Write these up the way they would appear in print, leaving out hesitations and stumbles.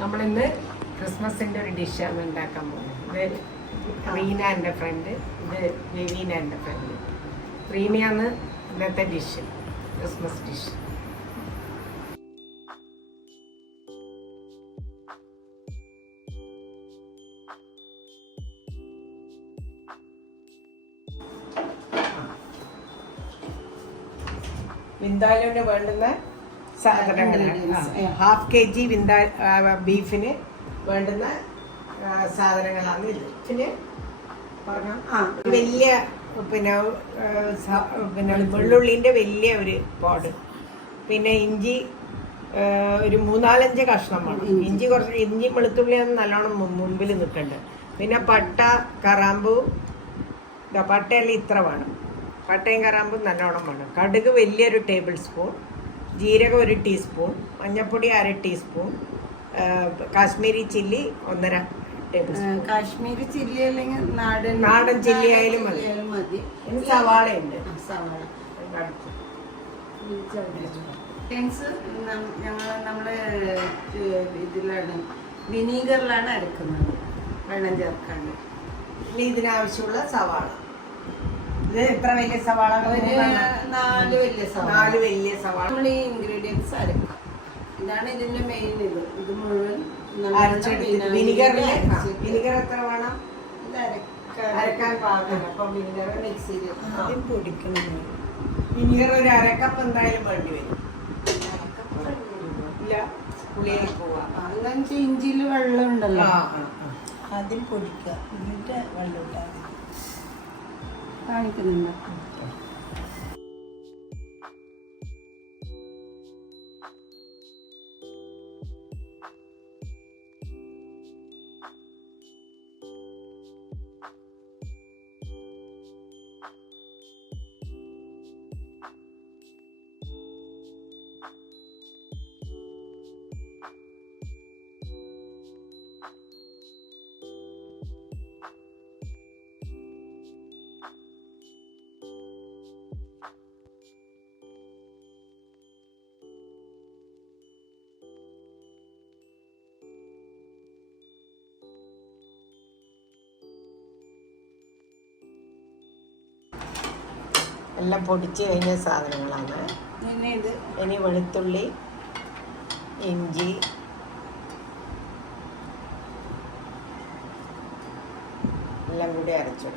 നമ്മളിന്ന് ക്രിസ്മസിന്റെ ഒരു ഡിഷാണ് ഉണ്ടാക്കാൻ പോകുന്നത്. ഇത് റീന എൻ്റെ ഫ്രണ്ട്, ഇത് വെവീന എൻ്റെ ഫ്രണ്ട്. റീനയാണ് ഇന്നത്തെ ഡിഷ്, ക്രിസ്മസ് ഡിഷ്. വിന്താലുവിന് വേണ്ടുന്ന സാധനങ്ങളാണ്. 1/2 kg ബീഫിന് വേണ്ടുന്ന സാധനങ്ങളാണ് ഇത്. പിന്നെ വലിയ പിന്നെ വെള്ളുള്ളിൻ്റെ വലിയ ഒരു പോട്, പിന്നെ ഇഞ്ചി ഒരു 3-4 കഷ്ണം വേണം. ഇഞ്ചി വെളുത്തുള്ളിയാണ് നല്ലോണം മുമ്പിൽ നിൽക്കേണ്ടത്. പിന്നെ പട്ട, കറാമ്പൂ, പട്ടയെല്ലാം ഇത്ര വേണം. പട്ടയും കറാമ്പും നല്ലോണം വേണം. കടുക് വലിയൊരു ടേബിൾ സ്പൂൺ, ജീരകം 1 ടീസ്പൂൺ, മഞ്ഞൾപ്പൊടി 1/2 teaspoon, Kashmiri chilli 1.5 table spoon. Kashmiri chilli അല്ലെങ്കിൽ നാടൻ ചില്ലി ആയാലും മതി. ഇനി സവാളയുണ്ട്. നമ്മള് ഇതിലാണ് വിനീഗറിലാണ് അരക്കുന്നത്, വെള്ളം ചേർക്കാണ്ട്. ഇനി ഇതിനാവശ്യമുള്ള സവാള. ഇത് എത്ര വലിയ സവാള? 4 വലിയ സവാള. 4 വലിയ സവാള. നമ്മൾ ഈ ഇൻഗ്രീഡിയൻസ് അരക്കാം. ഇതാണ് ഇതിന്റെ മെയിൻ. ഇത് മുഴുവൻ വിനിഗർ എത്ര വേണം? അരക്കാൻ പാകത്തിന്. അപ്പം വിനിഗർ മിക്സിയിൽ പൊടിക്കണം. വിനിഗർ ഒരു 1/2 കപ്പ് എന്തായാലും വേണ്ടി വരും. ഇല്ല, പുളിയായി പോവാ. ഇഞ്ചിയിൽ വെള്ളം ഉണ്ടല്ലോ, അതിൽ പൊടിക്കുക, എന്നിട്ട് വെള്ളം ഇട്ടാൽ കാണിക്കുന്നുണ്ടോ? എല്ലാം പൊടിച്ച് കഴിഞ്ഞ സാധനങ്ങളാണ്. ഇനി വെളുത്തുള്ളി, ഇഞ്ചി, എല്ലാം കൂടി അരച്ചു.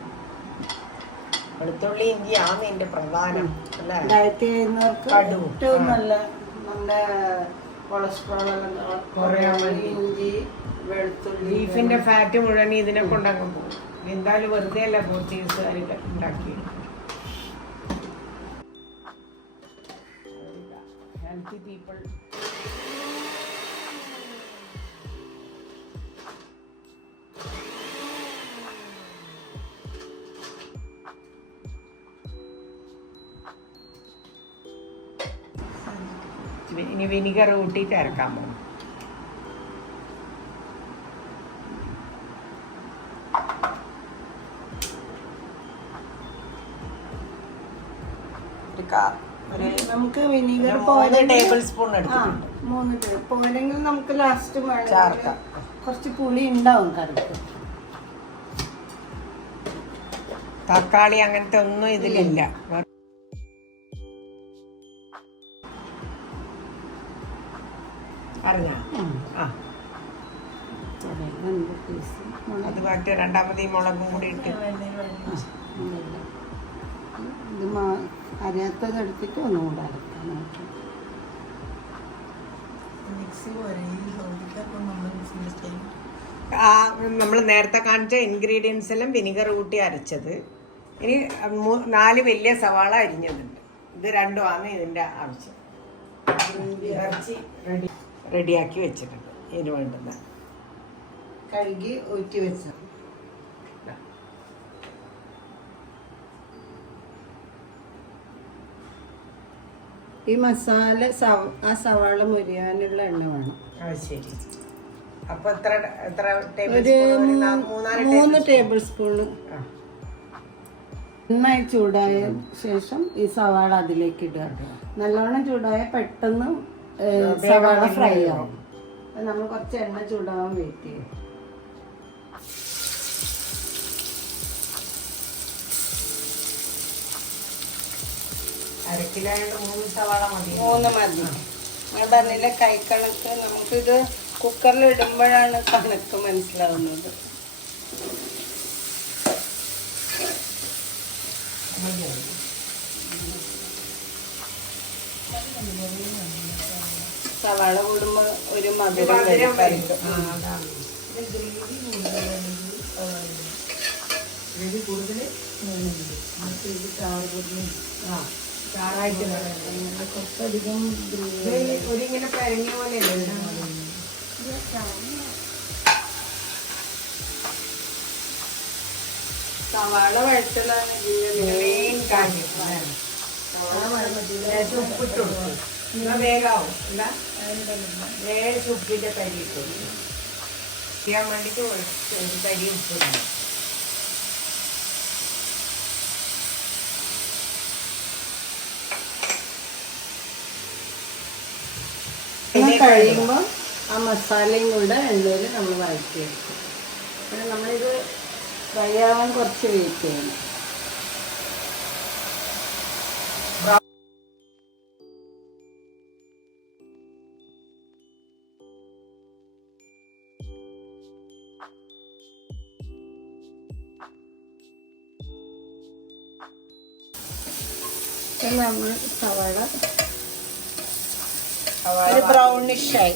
വെളുത്തുള്ളി ഇഞ്ചി ആണ് ഇതിന്റെ പ്രധാനം അല്ലേ? ഏറ്റവും നല്ല നമ്മുടെ കൊളസ്ട്രോൾ കുറയാൻ വേണ്ടി ഇഞ്ചി, വെളുത്തുള്ളി. ബീഫിന്റെ ഫാറ്റ് മുഴുവൻ ഇതിനെ കൊണ്ടങ്ങ് പോകും. എന്തായാലും വെറുതെ അല്ല പോർച്ചുഗീസുകാർ ഉണ്ടാക്കി. Healthy people. ഇനി വിനിഗർ കൂട്ടിയിട്ട് അരക്കാൻ പോകും. നമുക്ക് വിനീഗർ 3 ടേബിൾ സ്പൂൺ എടുത്തിട്ടുണ്ട്. 3 പോരെങ്കിൽ നമുക്ക് ലാസ്റ്റ് ചേർക്കാം. കുറച്ച് പുളി ഉണ്ടാവും കറിക്ക്. തക്കാളി അങ്ങനത്തെ ഒന്നും ഇതിലില്ല. അറിഞ്ഞ അത് ബാക്കി രണ്ടാമത് ഈ മുളകും കൂടി ഇട്ട് ഇത് അരയാത്തത് എടുത്തിട്ട് ഒന്നും കൂടെ അരക്കാം. നമ്മൾ നേരത്തെ കാണിച്ച ഇൻഗ്രീഡിയൻസ് എല്ലാം വിനിഗർ കൂട്ടി അരച്ചത്. ഇനി 4 വലിയ സവാള അരിഞ്ഞതുണ്ട്. ഇത് രണ്ടുമാണ് ഇതിൻ്റെ ആവശ്യം. ഇറച്ചി റെഡിയാക്കി വെച്ചിട്ടുണ്ട്. ഇതിന് വേണ്ടുന്ന കഴുകി ഊറ്റി വെച്ചത്. ഈ മസാല ആ സവാള മുരിയാനുള്ള എണ്ണ വേണം. ശരി. അപ്പൊ എത്ര ഒരു 3 ടേബിൾ സ്പൂൺ. നന്നായി ചൂടായ ശേഷം ഈ സവാള അതിലേക്ക് ഇടുക. നല്ലോണം ചൂടായ പെട്ടെന്ന് സവാള ഫ്രൈ ആവും. നമ്മൾ കുറച്ച് എണ്ണ ചൂടാവാൻ വെയിറ്റ് ചെയ്യും. അരക്കിലായിട്ട് 3 സവാള മതി. 3 മതി. ഞാൻ പറഞ്ഞില്ല കൈക്കണക്ക്. നമുക്കിത് കുക്കറിൽ ഇടുമ്പോഴാണ് കണക്ക് മനസ്സിലാവുന്നത്. സവാള കൂടുമ്പോ ഒരു മധുരം വരും. ഒരിങ്ങനെ പരങ്ങിയ പോലെ സവാള വഴറ്റലാണ് മെയിൻ കാര്യം. ഉപ്പിട്ട് കൊടുക്കും. വേഗാവും. എന്താ ഉപ്പിന്റെ തരി ഇട്ടു ചെയ്യാൻ വേണ്ടിട്ട് തരി ഉപ്പിടും. കഴിയുമ്പോ ആ മസാലയും കൂടെ എണ്ണയിൽ നമ്മൾ വഴറ്റിയെടുക്കും. പിന്നെ നമ്മളിത് ഫ്രൈ ആവാൻ കുറച്ച് വെയിറ്റ് ചെയ്യണം. നമ്മൾ സവാള ബ്രൗണിഷ് ആയി.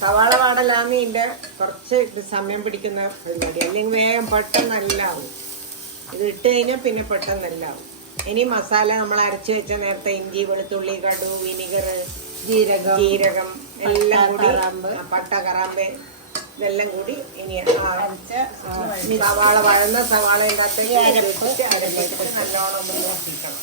സവാള പാടലാന്ന് ഇതിന്റെ കുറച്ച് സമയം പിടിക്കുന്ന പരിപാടി. അല്ലെങ്കിൽ വേഗം പെട്ടെന്നല്ല ആവും. ഇത് ഇട്ട് കഴിഞ്ഞാൽ പിന്നെ പെട്ടെന്നല്ല ആവും. ഇനി മസാല നമ്മൾ അരച്ചു വെച്ച നേരത്തെ ഇഞ്ചി, വെളുത്തുള്ളി, കടു, വിനിഗർ, ജീരകം എല്ലാം കൂടി, പട്ട, കറാമ്പ് ഇതെല്ലാം കൂടി ഇനി സവാള വഴന്ന സവാള അരപ്പിട്ട് നല്ലോണം ഒന്ന് മൂപ്പിക്കണം.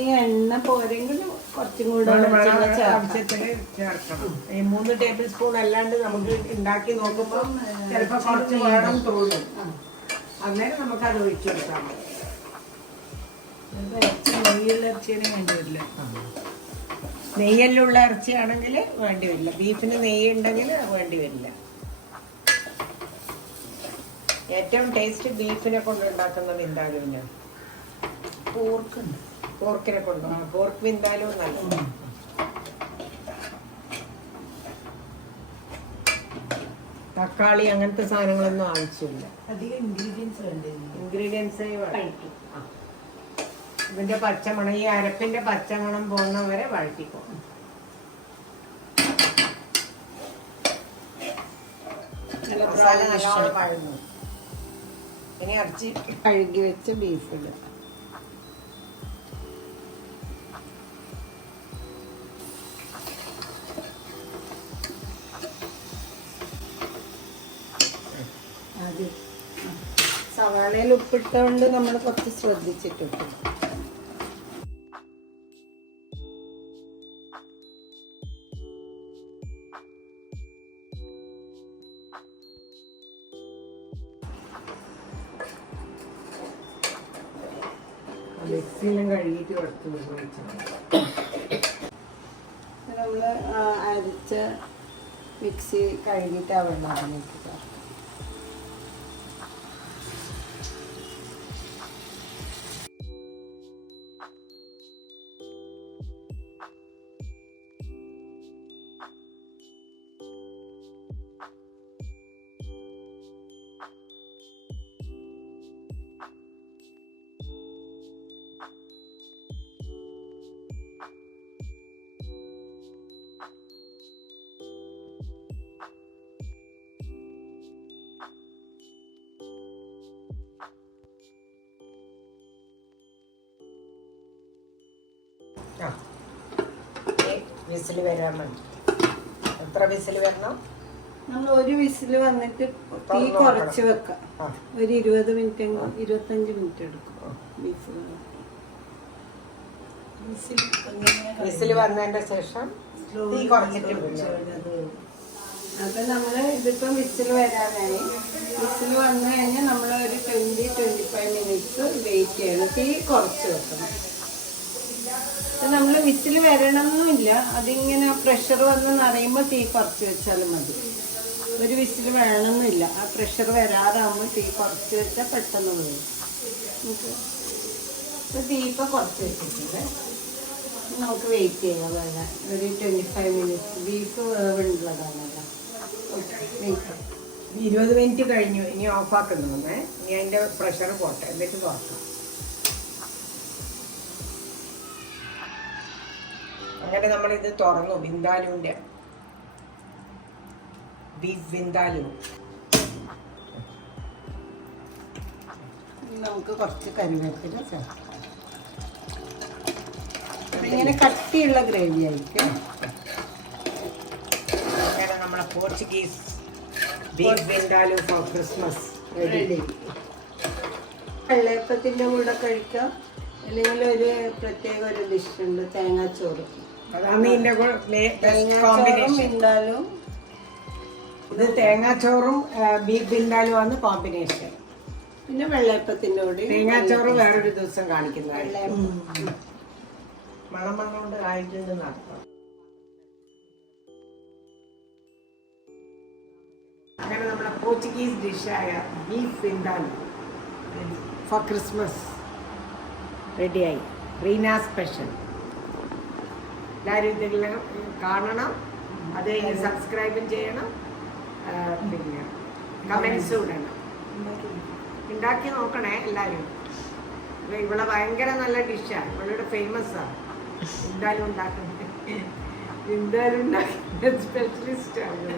ഈ എണ്ണ പോരെങ്കിലും കുറച്ചും കൂടെ ആവശ്യത്തിന് ചേർക്കണം. ഈ 3 ടേബിൾ സ്പൂൺ അല്ലാണ്ട് നമുക്ക് ഉണ്ടാക്കി നോക്കുമ്പോൾ ചിലപ്പോൾ കുറച്ച് വേണം തോന്നും. അന്നേരം നമുക്കത് ഒഴിച്ചു കൊടുക്കാൻ മതി. നെയ്യുള്ള ഇറച്ചിയാണെങ്കിൽ വേണ്ടി വരില്ല. നെയ്യെല്ലുള്ള ഇറച്ചിയാണെങ്കിൽ വേണ്ടി വരില്ല. ബീഫിന് നെയ്യ് ഉണ്ടെങ്കിൽ വേണ്ടി വരില്ല. ഏറ്റവും ടേസ്റ്റ് ബീഫിനെ കൊണ്ട് ഉണ്ടാക്കുന്നത് എന്തായാലും ഞാൻ പോർക്കിനെ കൊണ്ടു. പോർക്ക് വിന്താലും നല്ല. തക്കാളി അങ്ങനത്തെ സാധനങ്ങളൊന്നും ആവശ്യമില്ല. അധികം ഇൻഗ്രീഡിയൻസ് ഇതിന്റെ പച്ചമണം, ഈ അരപ്പിന്റെ പച്ചമണം പോകുന്നവരെ വഴറ്റിക്കോ. മസാല നല്ലോണം വഴന്നു. ഇനി ഇറച്ചി കഴുകി വെച്ച് ബീഫ് ഇടുക. സവാളയിൽ ഉപ്പിട്ടുകൊണ്ട് നമ്മൾ കുറച്ച് ശ്രദ്ധിച്ചിട്ടുണ്ട്. മിക്സിയിലും കഴുകിയിട്ട് എടുത്ത് നമ്മൾ അരച്ച മിക്സി കഴുകിയിട്ട് ആ വെള്ളം അതിലേക്ക് ചേർക്കാം. വിസിൽ വരാൻ മതി. എത്ര വിസിൽ വരണം? നമ്മൾ ഒരു വിസിൽ വന്നിട്ട് തീ കുറച്ച് വെക്കാം. ഒരു 20 മിനിറ്റ് 25 മിനിറ്റ് എടുക്കും ബീഫ്. വിസിൽ വന്നതിന്റെ ശേഷം തീ കുറച്ചിട്ട് വിടുന്നു. അപ്പം നമ്മൾ ഇതിപ്പം വിസിൽ വരാനായി. വിസിൽ വന്നു കഴിഞ്ഞാൽ നമ്മൾ ഒരു 20-25 മിനിറ്റ്സ് വെയിറ്റ് ചെയ്യണം. തീ കുറച്ച് വെക്കണം. അപ്പം നമ്മൾ വിസിൽ വരണമെന്നില്ല, അതിങ്ങനെ പ്രഷർ വന്ന് നിറയുമ്പോൾ തീ കുറച്ച് വെച്ചാലും മതി. ഒരു വിസിൽ വേണമെന്നില്ല, ആ പ്രഷർ വരാറാകുമ്പോൾ തീ കുറച്ച് വെച്ചാൽ പെട്ടെന്ന് പോകും. ഇപ്പോൾ തീ ഇപ്പോൾ കുറച്ച് വെച്ചിട്ടുണ്ട്. നമുക്ക് വെയിറ്റ് ചെയ്യാം. വേണം ഒരു 25 മിനിറ്റ്സ്. ബീഫ് വേവുള്ളതാണല്ലോ. വെയിറ്റ് 20 മിനിറ്റ് കഴിഞ്ഞു. ഇനി ഓഫാക്കുന്നു. ഇനി അതിന്റെ പ്രഷർ പോട്ടെ, എന്നിട്ട് തുറക്കാം. അങ്ങനെ നമ്മളിത് തുറന്നു. വിന്താലുവിന്റെ ബീഫ് വിന്താലു. നമുക്ക് കുറച്ച് കരിവേപ്പില ചേർക്കാം. ഇങ്ങനെ കട്ടിയുള്ള ഗ്രേവി ആയിരിക്കും. അങ്ങനെ നമ്മളെ Portuguese beef vindaloo for Christmas ready. വെള്ളയപ്പത്തിൻ്റെ കൂടെ കഴിക്കാം. അല്ലെങ്കിൽ ഒരു പ്രത്യേക ഒരു ഡിഷുണ്ട്, തേങ്ങാച്ചോറ്. അതാണ് ഇതിന്റെ തേങ്ങാച്ചോറും കോമ്പിനേഷൻ. വിന്താലും. ഇത് തേങ്ങാച്ചോറും ബീഫ് വിന്താലും ആണ് കോമ്പിനേഷൻ. പിന്നെ വെള്ളയപ്പത്തിൻ്റെ കൂടെ തേങ്ങാച്ചോറ് വേറൊരു ദിവസം കാണിക്കുന്നതാണ്. വെള്ളയപ്പം. മണം വന്നുകൊണ്ട് ആയിട്ടുണ്ട് നടത്താം. അങ്ങനെ നമ്മുടെ പോർച്ചുഗീസ് ഡിഷായ ബീഫ് വിന്താലു ഫോർ ക്രിസ്മസ് റെഡിയായി. റീന സ്പെഷ്യൽ. എല്ലാവരും ഇതിൽ കാണണം. അത് സബ്സ്ക്രൈബും ചെയ്യണം. പിന്നെ കമൻസും ഇടണം. ഉണ്ടാക്കി നോക്കണേ എല്ലാവരും. ഇവിടെ ഭയങ്കര നല്ല ഡിഷാണ്. ഇവളുടെ ഫേമസാണ്. എന്തായാലും ഉണ്ടാക്കുന്നത്. എന്തായാലും ഉണ്ടാക്കുന്ന സ്പെഷ്യലിസ്റ്റാണ്.